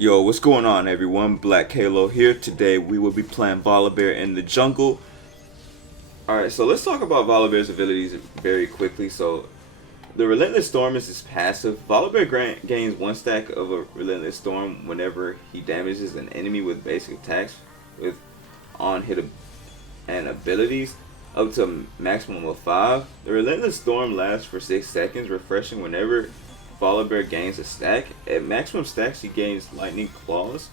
Yo, what's going on everyone? xBlackHalo here. Today we will be playing Volibear in the jungle. Alright, so let's talk about Volibear's abilities very quickly. So, the Relentless Storm is his passive. Volibear gains 1 stack of a Relentless Storm whenever he damages an enemy with basic attacks with on-hit and abilities, up to a maximum of 5. The Relentless Storm lasts for 6 seconds, refreshing whenever Volibear gains a stack. At maximum stacks, he gains Lightning Claws.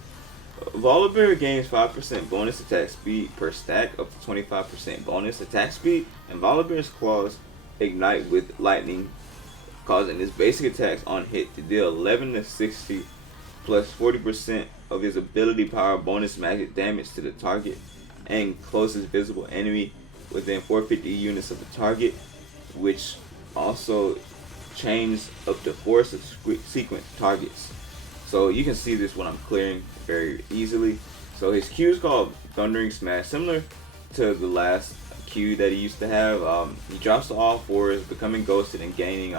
Volibear gains 5% bonus attack speed per stack, up to 25% bonus attack speed, and Volibear's claws ignite with lightning, causing his basic attacks on hit to deal 11 to 60 plus 40% of his ability power bonus magic damage to the target and closest visible enemy within 450 units of the target, which also chains up to 4 sequence targets. So you can see this when I'm clearing very easily. So his Q is called Thundering Smash, similar to the last Q that he used to have. He drops to all fours, becoming ghosted and gaining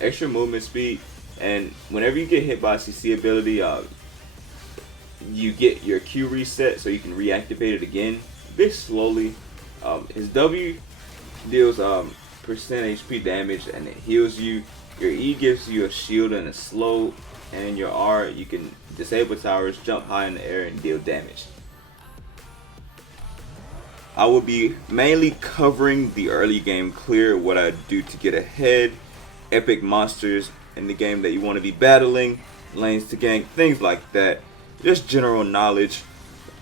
extra movement speed. And whenever you get hit by a CC ability, you get your Q reset, so you can reactivate it again a bit slowly. His W deals percent HP damage and it heals you. Your E gives you a shield and a slow, and your R, you can disable towers, jump high in the air, and deal damage. I will be mainly covering the early game clear, what I do to get ahead, epic monsters in the game that you want to be battling, lanes to gank, things like that. Just general knowledge,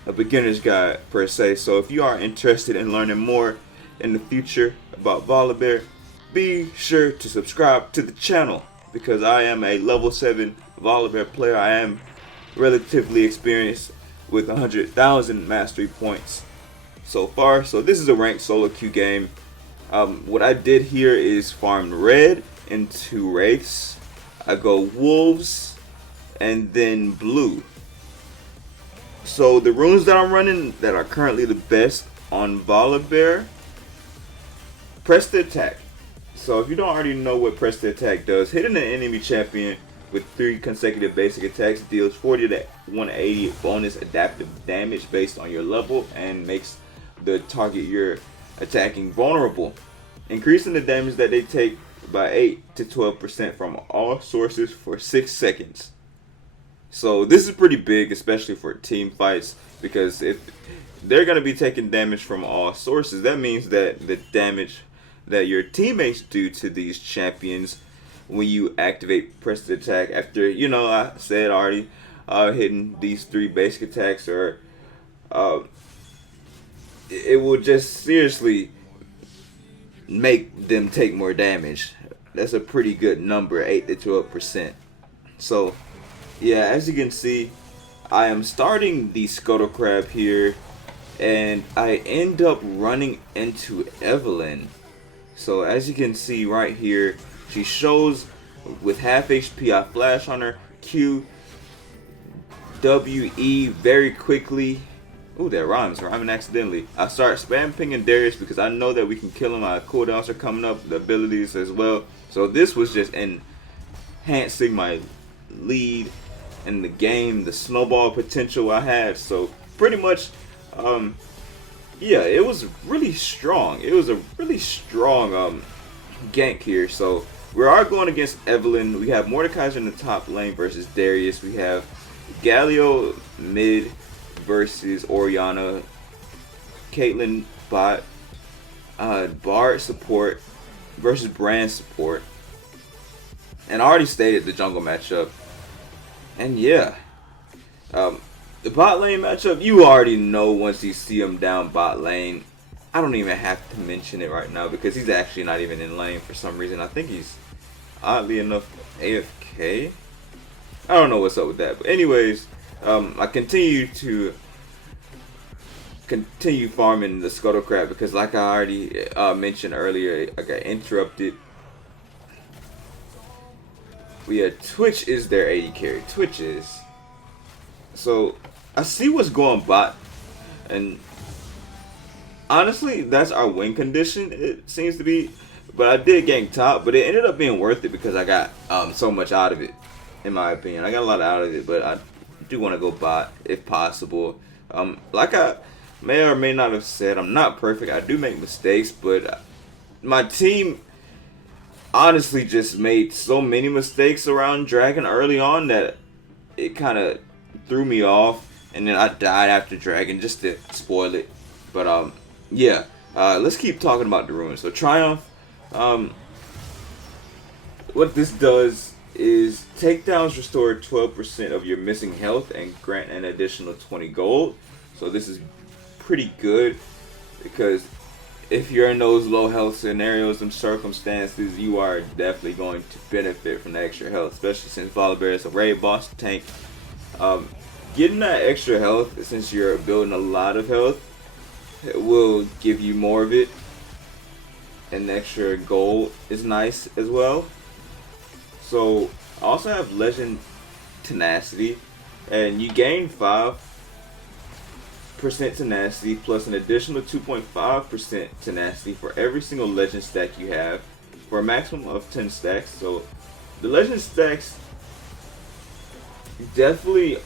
a beginner's guide per se. So if you are interested in learning more in the future about Volibear, be sure to subscribe to the channel, because I am a level 7 Volibear player. I am relatively experienced with 100,000 mastery points so far. So this is a ranked solo queue game. What I did here is farm red into wraiths. I go wolves and then blue. So the runes that I'm running that are currently the best on Volibear: press the attack. So if you don't already know what press the attack does, hitting an enemy champion with 3 consecutive basic attacks deals 40 to 180 bonus adaptive damage based on your level and makes the target you're attacking vulnerable, increasing the damage that they take by 8 to 12% from all sources for 6 seconds. So this is pretty big, especially for team fights, because if they're going to be taking damage from all sources, that means that the damage that your teammates do to these champions when you activate press the attack after, I said already, hitting these 3 basic attacks, or it will just seriously make them take more damage. That's a pretty good number, 8 to 12%. So yeah, as you can see, I am starting the Scuttle Crab here, and I end up running into Evelyn. So as you can see right here, she shows with half HP. I flash on her, Q, W, E very quickly. Ooh, that rhyming accidentally. I start spam pinging Darius because I know that we can kill him. My cooldowns are coming up, the abilities as well. So this was just enhancing my lead in the game, the snowball potential I had. So pretty much, yeah, it was really strong. It was a really strong gank here. So we are going against Evelyn. We have Mordekaiser in the top lane versus Darius. We have Galio mid versus Orianna, Caitlyn bot, Bard support versus Brand support. And I already stated the jungle matchup. And yeah, the bot lane matchup, you already know once you see him down bot lane. I don't even have to mention it right now because he's actually not even in lane for some reason. I think he's, oddly enough, AFK. I don't know what's up with that. But anyways, I continue farming the Scuttle Crab because, like I already mentioned earlier, I got interrupted. Yeah, Twitch is their AD carry. Twitch is. So I see what's going bot, and honestly, that's our win condition. It seems to be, but I did gank top, but it ended up being worth it because I got so much out of it. In my opinion, I got a lot out of it, but I do want to go bot if possible. Like I may or may not have said, I'm not perfect. I do make mistakes, but my team honestly just made so many mistakes around Dragon early on that it kind of threw me off, and then I died after Dragon just to spoil it. But yeah, let's keep talking about the ruins. So Triumph, what this does is takedowns restore 12% of your missing health and grant an additional 20 gold. So this is pretty good because if you're in those low health scenarios and circumstances, you are definitely going to benefit from the extra health, especially since Volibear is a raid boss tank. Getting that extra health, since you're building a lot of health, it will give you more of it, and the extra gold is nice as well. So I also have Legend Tenacity, and you gain 5% tenacity plus an additional 2.5% tenacity for every single legend stack you have, for a maximum of 10 stacks. So the legend stacks definitely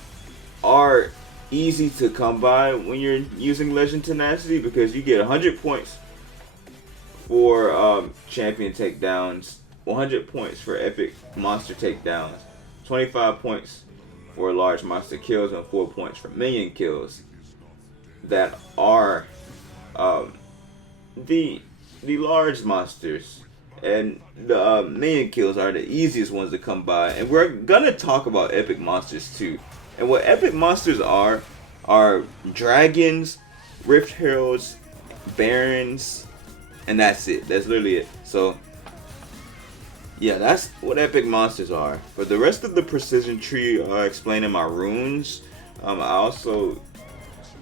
are easy to come by when you're using Legend Tenacity, because you get 100 points for champion takedowns, 100 points for epic monster takedowns, 25 points for large monster kills, and 4 points for minion kills that are the large monsters. And the minion kills are the easiest ones to come by, and we're gonna talk about epic monsters too. And what epic monsters are dragons, rift heralds, barons, and that's it. That's literally it. So yeah, that's what epic monsters are. For the rest of the precision tree, explaining my runes, I also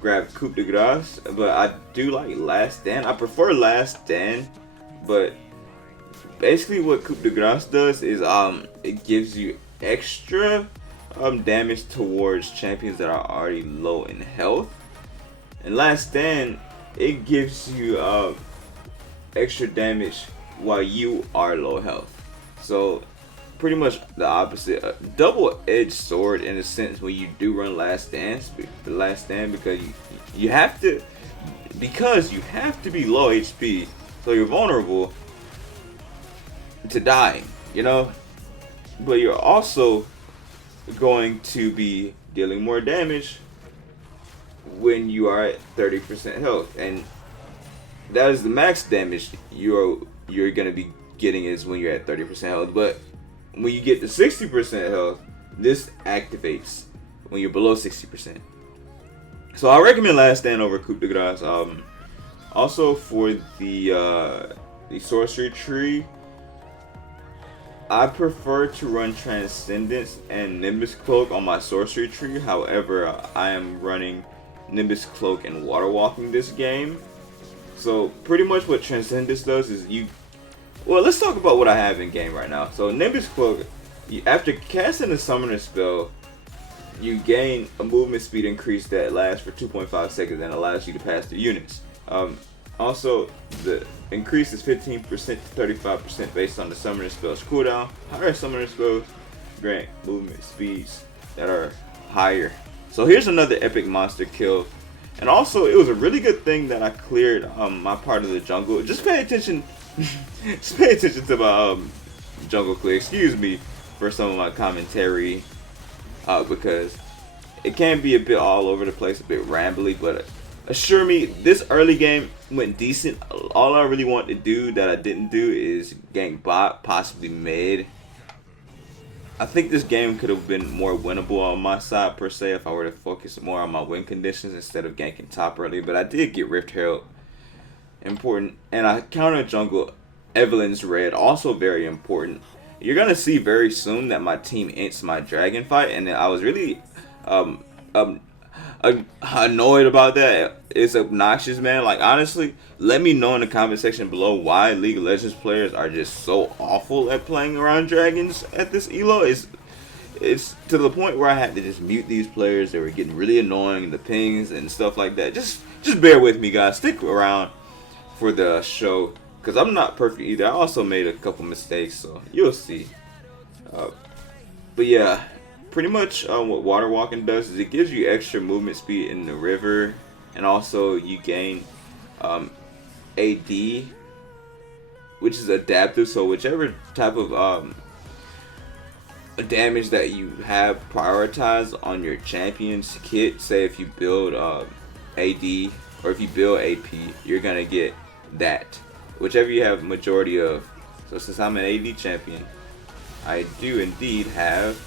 grabbed Coup de Grace, but I do like Last Stand. I prefer Last Stand, but basically what Coup de Grace does is it gives you extra damage towards champions that are already low in health. And Last Stand, it gives you extra damage while you are low health. So pretty much the opposite. A double-edged sword in a sense when you do run Last Stand, because you have to be low HP, so you're vulnerable to dying, you know, but you're also going to be dealing more damage when you are at 30% health, and that is the max damage you're gonna be getting is when you're at 30% health. But when you get to 60% health, this activates when you're below 60%. So I recommend Last Stand over Coup de Grace. Also for the sorcery tree, I prefer to run Transcendence and Nimbus Cloak on my sorcery tree. However, I am running Nimbus Cloak and Water Walking this game. So pretty much what Transcendence does is let's talk about what I have in game right now. So Nimbus Cloak, after casting a summoner spell, you gain a movement speed increase that lasts for 2.5 seconds and allows you to pass the units. Also, the increase is 15% to 35% based on the summoner spell's cooldown. Higher summoner spells grant movement speeds that are higher. So here's another epic monster kill. And also, it was a really good thing that I cleared my part of the jungle. Just pay attention to my jungle clear. Excuse me for some of my commentary, because it can be a bit all over the place, a bit rambly, but assure me, this early game went decent. All I really want to do that I didn't do is gank bot, possibly mid. I think this game could have been more winnable on my side per se if I were to focus more on my win conditions instead of ganking top early. But I did get Rift Herald, important, and I counter jungle Evelyn's Red, also very important. You're gonna see very soon that my team ints my dragon fight, and I was really annoyed about that. It's obnoxious, man. Like, honestly, let me know in the comment section below why League of Legends players are just so awful at playing around dragons at this elo. It's to the point where I had to just mute these players. They were getting really annoying, the pings and stuff like that. Just bear with me, guys. Stick around for the show, because I'm not perfect either. I also made a couple mistakes, so you'll see. But yeah, pretty much what water walking does is it gives you extra movement speed in the river, and also you gain AD, which is adaptive. So whichever type of damage that you have prioritized on your champion's kit, say if you build AD or if you build AP, you're gonna get that, whichever you have majority of. So since I'm an AD champion, I do indeed have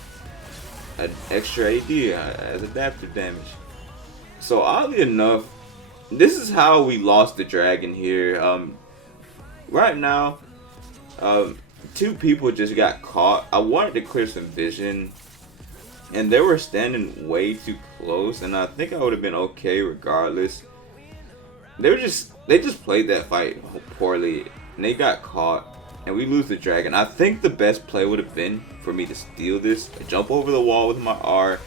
an extra AD as adaptive damage. So oddly enough, this is how we lost the dragon here. Right now, 2 people just got caught. I wanted to clear some vision, and they were standing way too close, and I think I would have been okay regardless. They just played that fight poorly, and they got caught, and we lose the dragon. I think the best play would have been for me to steal this, jump over the wall with my R.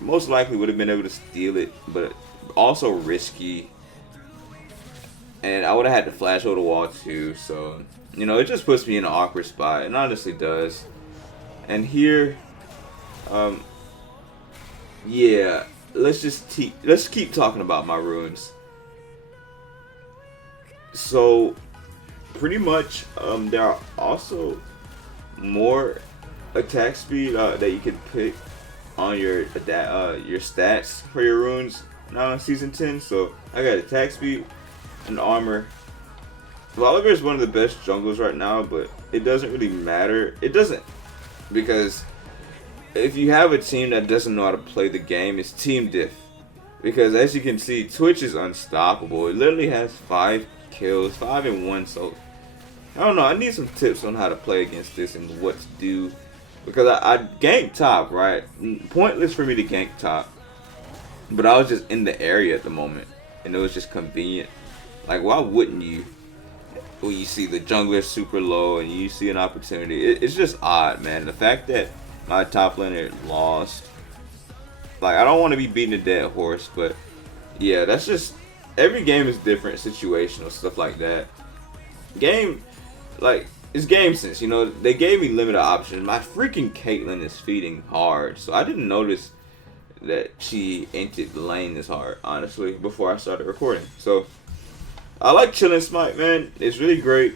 Most likely would have been able to steal it, but also risky. And I would have had to flash over the wall too, so you know, it just puts me in an awkward spot. It honestly does. And here, yeah, let's keep talking about my runes. So pretty much, there are also more attack speed that you can pick on your stats for your runes now in season 10. So I got attack speed and armor. Volibear is one of the best junglers right now, but it doesn't really matter. It doesn't, because if you have a team that doesn't know how to play the game, it's team diff. Because as you can see, Twitch is unstoppable. It literally has 5 kills, 5 and 1. So I don't know. I need some tips on how to play against this and what to do. Because I ganked top, right? Pointless for me to gank top. But I was just in the area at the moment, and it was just convenient. Like, why wouldn't you? When you see the jungler super low and you see an opportunity, it's just odd, man. The fact that my top laner lost, like, I don't want to be beating a dead horse, but yeah, that's just, every game is different, situational, stuff like that. Game, like, it's game sense, you know. They gave me limited options. My freaking Caitlyn is feeding hard, so I didn't notice that she entered the lane this hard, honestly, before I started recording. So I like chilling Smite, man. It's really great.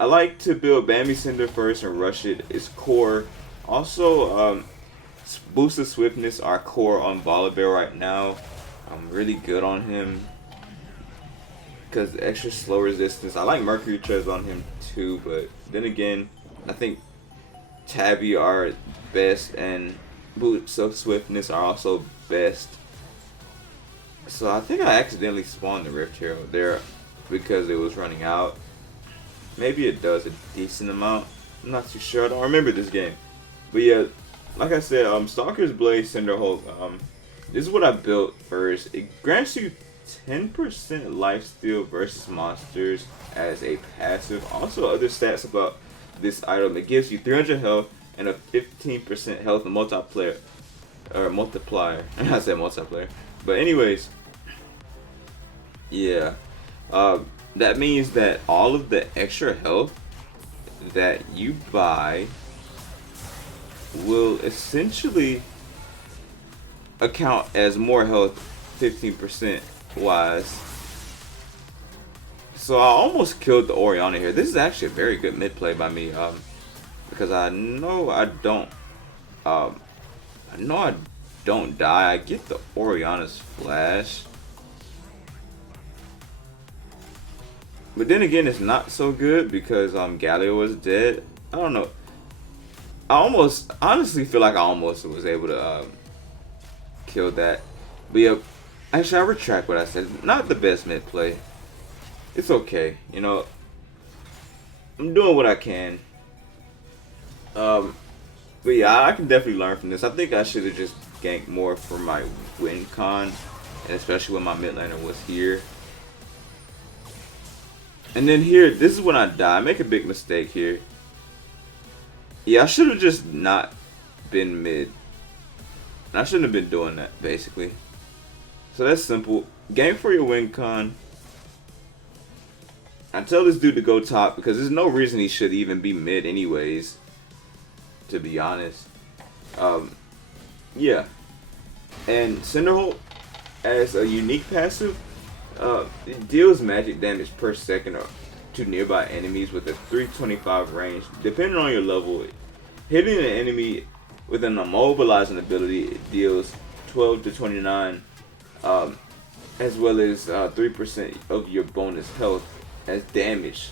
I like to build Bambi Cinder first and rush it. It's core. Also, boosted swiftness are core on Volibear right now. I'm really good on him because extra slow resistance. I like Mercury Treads on him too, but then again, I think Tabby are best and boosts of swiftness are also best. So I think I accidentally spawned the Rift Hero there because it was running out. Maybe it does a decent amount. I'm not too sure. I don't remember this game. But yeah, like I said, Stalker's Blade Cinderhulk. This is what I built first. It grants you 10% lifesteal versus monsters as a passive. Also, other stats about this item. It gives you 300 health and a 15% health multiplier. I said multiplayer. But anyways, yeah, that means that all of the extra health that you buy will essentially account as more health 15% wise. So I almost killed the Orianna here. This is actually a very good mid play by me, because I know I don't die. I get the Orianna's flash, but then again, it's not so good because Galio was dead. I don't know. I honestly feel like I almost was able to kill that. But yeah, actually, I retract what I said. Not the best mid play. It's okay, you know. I'm doing what I can. But yeah, I can definitely learn from this. I think I should have just ganked more for my win con, and especially when my mid laner was here. And then here, this is when I die. I make a big mistake here. Yeah, I should have just not been mid. I shouldn't have been doing that, basically. So that's simple. Gank for your win con. I tell this dude to go top because there's no reason he should even be mid anyways. to be honest. Yeah. And Cinderholt, as a unique passive, it deals magic damage per second to nearby enemies with a 325 range. Depending on your level, hitting an enemy with an immobilizing ability, it deals 12 to 29, as well as 3% of your bonus health as damage.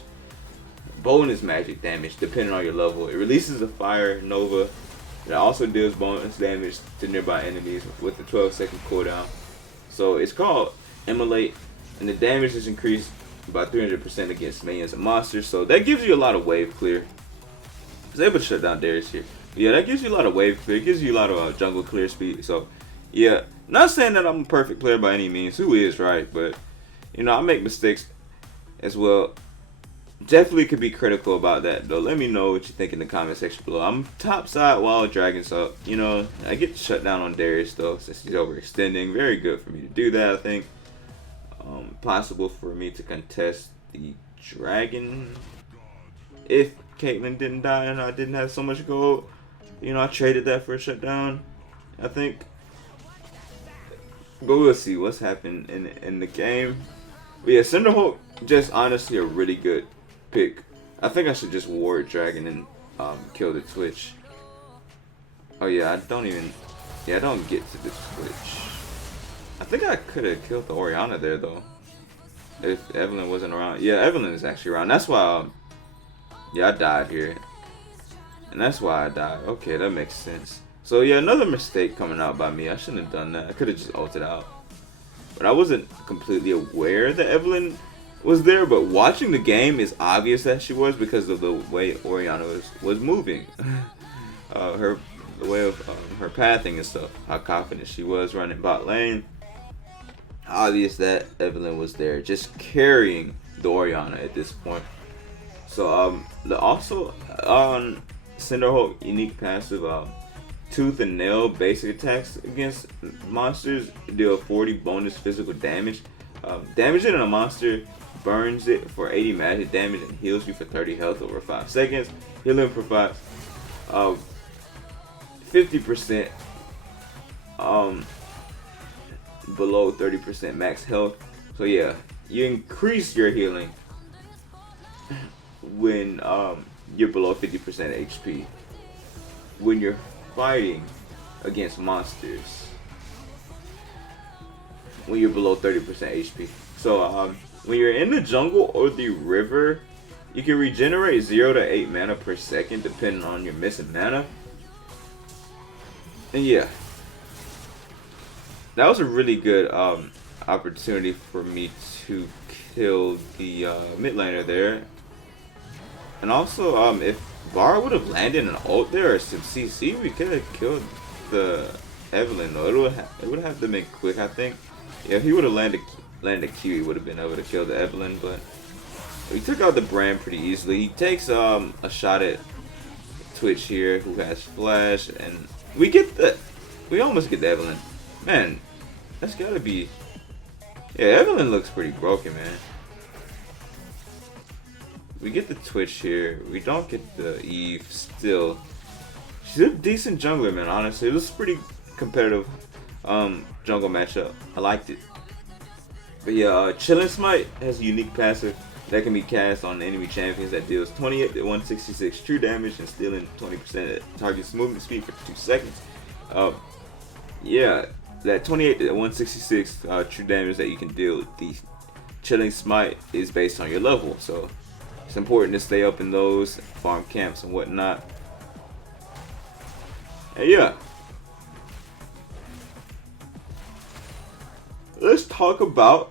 Bonus magic damage, depending on your level. It releases a fire nova that also deals bonus damage to nearby enemies with a 12-second cooldown. So it's called Immolate, and the damage is increased by 300% against minions and monsters. So that gives you a lot of wave clear. I was able to shut down Darius here. Yeah, that gives you a lot of wave clear. It gives you a lot of jungle clear speed. So yeah, not saying that I'm a perfect player by any means. Who is, right? But you know, I make mistakes as well. Definitely could be critical about that though. Let me know what you think in the comment section below. I'm top side while Dragon's up. You know, I get to shut down on Darius though since he's overextending. Very good for me to do that, I think. Possible for me to contest the Dragon if Caitlyn didn't die and I didn't have so much gold. You know, I traded that for a shutdown, I think. But we'll see what's happened in the game. But yeah, Cinderholt, just honestly a really good pick. I think I should just ward Dragon and kill the Twitch. Oh yeah, I don't get to the Twitch. I think I could have killed the Orianna there though, if Evelyn wasn't around. Yeah, Evelyn is actually around. That's why. Yeah, I died here, and that's why I died. Okay, that makes sense. So yeah, another mistake coming out by me. I shouldn't have done that. I could have just ulted out, but I wasn't completely aware that Evelyn was there, but watching the game is obvious that she was because of the way Orianna was moving. The way of her pathing and stuff, how confident she was running bot lane. Obvious that Evelyn was there, just carrying the Orianna at this point. So also on Cinderholt unique passive, Tooth and Nail basic attacks against monsters deal 40 bonus physical damage. Damaging a monster burns it for 80 magic damage and heals you for 30 health over 5 seconds. Healing provides 50% below 30% max health. So yeah, you increase your healing when you're below 50% HP when you're fighting against monsters when you're below 30% HP. So when you're in the jungle or the river, you can regenerate 0 to 8 mana per second depending on your missing mana. And yeah, that was a really good opportunity for me to kill the mid laner there. And also, if Bar would have landed an ult there or some CC, we could have killed the Evelyn though. It would have to been quick, I think. Yeah, if he would have landed a Q, he would have been able to kill the Evelyn, but he took out the Brand pretty easily. He takes a shot at Twitch here, who has flash, and we almost get the Evelyn. Man, that's gotta be. Yeah, Evelyn looks pretty broken, man. We get the Twitch here. We don't get the Eve still. She's a decent jungler, man, honestly. It was a pretty competitive jungle matchup. I liked it. But yeah, Chilling Smite has a unique passive that can be cast on enemy champions that deals 28 to 166 true damage and stealing 20% of target's movement speed for 2 seconds. Yeah, that 28 to 166 true damage that you can deal with the Chilling Smite is based on your level. So it's important to stay up in those farm camps and whatnot. And yeah, let's talk about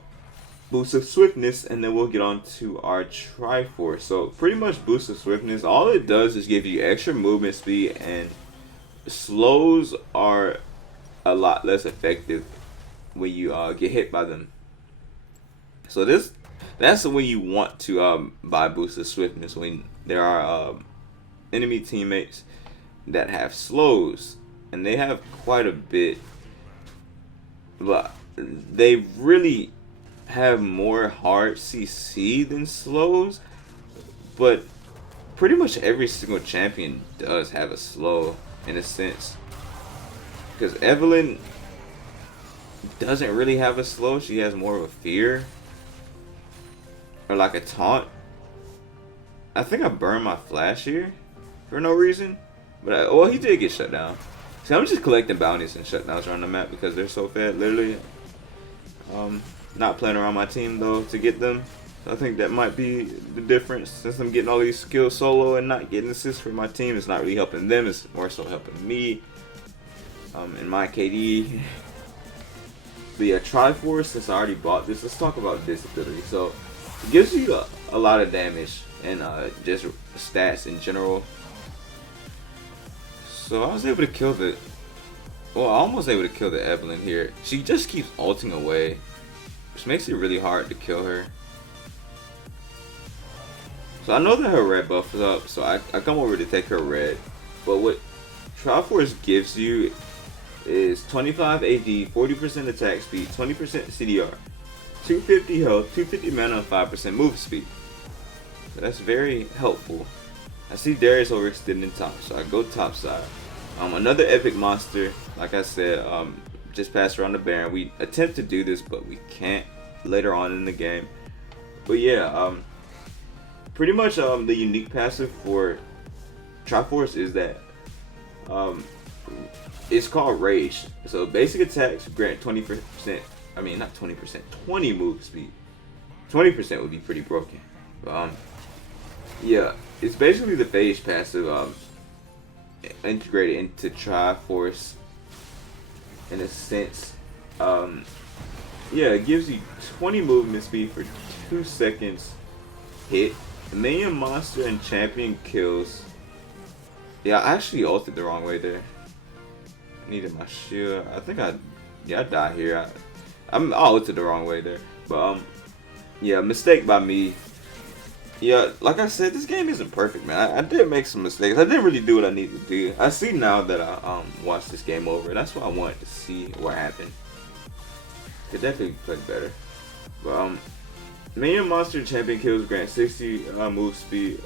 Boost of Swiftness, and then we'll get on to our Triforce. So pretty much Boost of Swiftness, all it does is give you extra movement speed, and slows are a lot less effective when you get hit by them. So that's when you want to buy Boost of Swiftness, when there are enemy teammates that have slows, and they have quite a bit, but they really have more hard CC than slows, but pretty much every single champion does have a slow in a sense. Because Evelyn doesn't really have a slow. She has more of a fear. Or like a taunt. I think I burned my flash here for no reason. But well, he did get shut down. See, I'm just collecting bounties and shutdowns around the map because they're so fed, literally. Not playing around my team though to get them. I think that might be the difference. Since I'm getting all these skills solo and not getting assists for my team, it's not really helping them. It's more so helping me. In my KD. But yeah, Triforce, since I already bought this, let's talk about this ability. So, it gives you a lot of damage and just stats in general. So I was able to kill the... Well, I almost able to kill the Evelyn here. She just keeps ulting away, which makes it really hard to kill her. So I know that her red buff is up, so I come over to take her red. But what Triforce gives you is 25 AD, 40% attack speed, 20% CDR, 250 health, 250 mana, and 5% move speed. So that's very helpful. I see Darius overextending top, so I go top side. Another epic monster, like I said, just passed around the Baron. We attempt to do this, but we can't later on in the game. But yeah, pretty much the unique passive for Triforce is that it's called Rage. So basic attacks grant 20%, I mean not 20%, 20 move speed. 20% would be pretty broken. Yeah, it's basically the phase passive integrated into Triforce in a sense. Yeah, it gives you 20 movement speed for 2 seconds hit. Minion, monster, and champion kills. Yeah, I actually ulted the wrong way there. I needed my shield. I think I died here. I ulted the wrong way there. But yeah, mistake by me. Yeah, like I said, this game isn't perfect, man. I did make some mistakes. I didn't really do what I needed to do. I see now that I watched this game over. That's why I wanted to see what happened. Could definitely play better. But minion, monster, champion kills grant 60 move speed,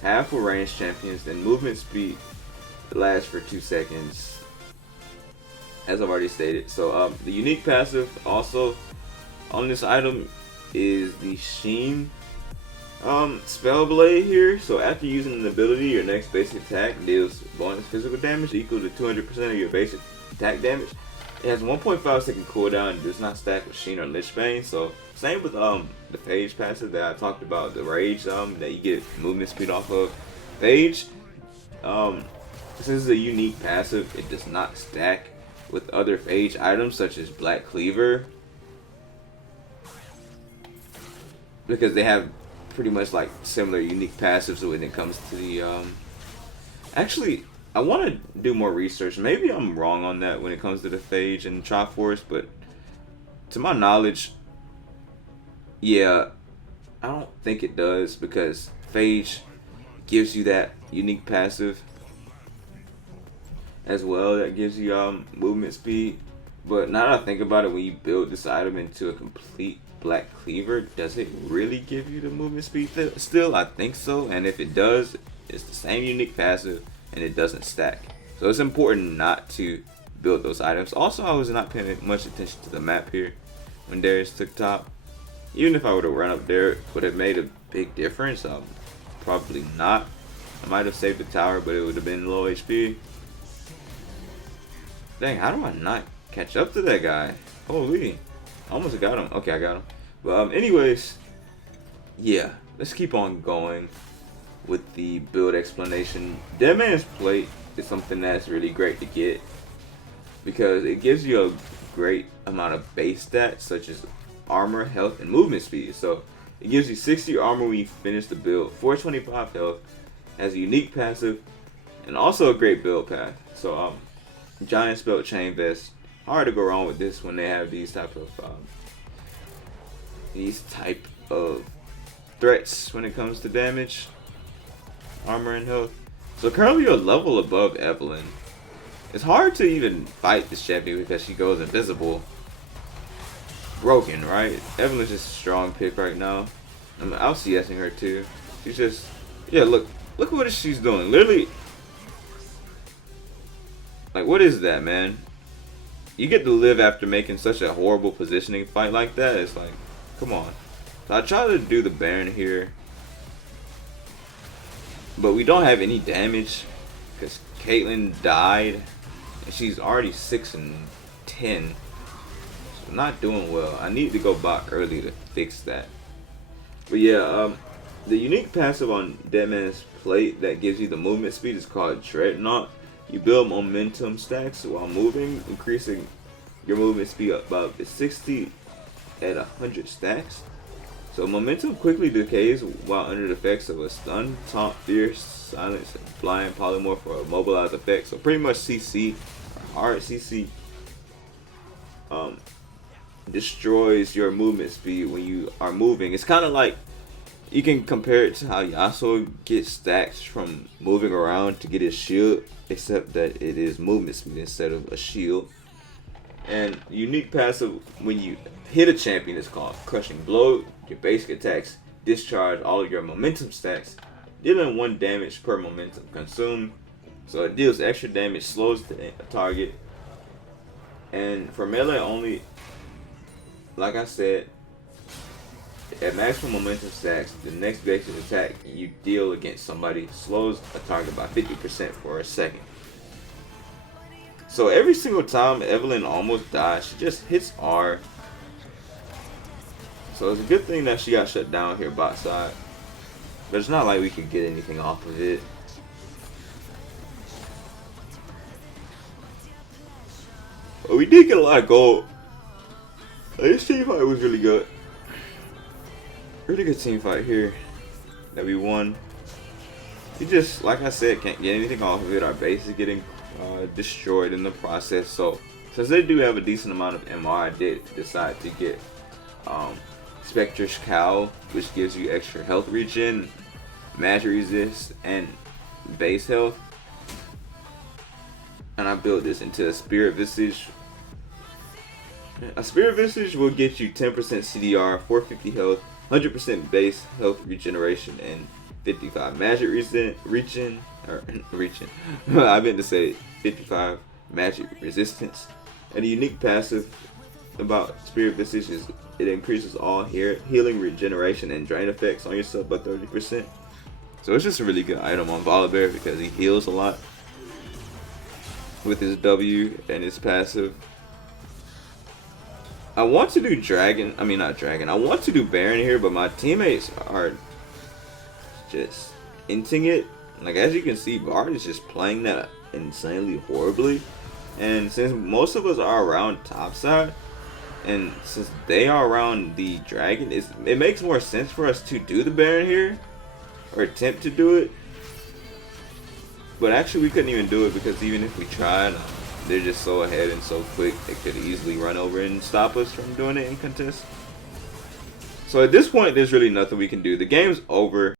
half for ranged champions, and movement speed lasts for 2 seconds, as I've already stated. So the unique passive also on this item is the Sheen Spell Blade here. So after using an ability, your next basic attack deals bonus physical damage equal to 200% of your basic attack damage. It has 1.5 second cooldown and does not stack with Sheen or Lichbane. So same with the Phage passive that I talked about, the Rage that you get movement speed off of. Phage, since it's a unique passive, it does not stack with other Phage items such as Black Cleaver, because they have pretty much like similar unique passives when it comes to the actually I want to do more research. Maybe I'm wrong on that when it comes to the Phage and Triforce, but to my knowledge, yeah, I don't think it does, because Phage gives you that unique passive as well that gives you movement speed. But now that I think about it, when you build this item into a complete Black Cleaver, does it really give you the movement speed still? I think so, and if it does, it's the same unique passive and it doesn't stack. So it's important not to build those items. Also, I was not paying much attention to the map here when Darius took top. Even if I would have run up there, would have made a big difference? Probably not. I might have saved the tower, but it would have been low HP. Dang, how do I not catch up to that guy? Holy, almost got him. Okay, I got him. But anyways, yeah, let's keep on going with the build explanation. Dead Man's Plate is something that's really great to get because it gives you a great amount of base stats such as armor, health, and movement speed. So it gives you 60 armor when you finish the build, 425 health, has a unique passive, and also a great build path. So giant spell chain vest, hard to go wrong with this when they have these type of threats when it comes to damage, armor, and health. So currently you're a level above Evelyn. It's hard to even fight this champion because she goes invisible. Broken, right? Evelyn's just a strong pick right now. I'm out CSing her too. She's just Yeah, look what she's doing. Literally, like, what is that, man? You get to live after making such a horrible positioning fight like that. It's like, come on. So I try to do the Baron here, but we don't have any damage because Caitlyn died, and she's already 6 and 10. So not doing well. I need to go back early to fix that. But yeah, the unique passive on Deadman's Plate that gives you the movement speed is called Dreadnought. You build momentum stacks while moving, increasing your movement speed up about 60 at 100 stacks. So momentum quickly decays while under the effects of a stun, taunt, fear, silence, and blind polymorph or a mobilized effect. So pretty much CC, or hard CC, destroys your movement speed when you are moving. It's kind of like, you can compare it to how Yasuo gets stacks from moving around to get his shield, except that it is movement speed instead of a shield. And unique passive when you hit a champion is called Crushing Blow. Your basic attacks discharge all of your momentum stacks, dealing 1 damage per momentum consumed. So it deals extra damage, slows the target. And for melee only, like I said, at maximum momentum stacks, the next basic attack you deal against somebody slows a target by 50% for a second. So every single time Evelyn almost dies, she just hits R. So it's a good thing that she got shut down here bot side. But it's not like we could get anything off of it. But we did get a lot of gold. This team fight was really good. Really good team fight here that we won. We just, like I said, can't get anything off of it. Our base is getting destroyed in the process. So since they do have a decent amount of MR, I did decide to get Spectre's Cowl, which gives you extra health regen, magic resist, and base health. And I built this into a Spirit Visage. A Spirit Visage will get you 10% CDR, 450 health, 100% base health regeneration, and 55 magic regen. I meant to say 55 magic resistance. And a unique passive about Spirit Visage is it increases all healing, regeneration, and drain effects on yourself by 30%. So it's just a really good item on Volibear because he heals a lot with his W and his passive. I want to do I want to do Baron here, but my teammates are just inting it. Like, as you can see, Bard is just playing that insanely horribly. And since most of us are around topside, and since they are around the dragon, it makes more sense for us to do the Baron here, or attempt to do it. But actually we couldn't even do it because even if we tried, they're just so ahead and so quick, they could easily run over and stop us from doing it in contest. So at this point, there's really nothing we can do. The game's over.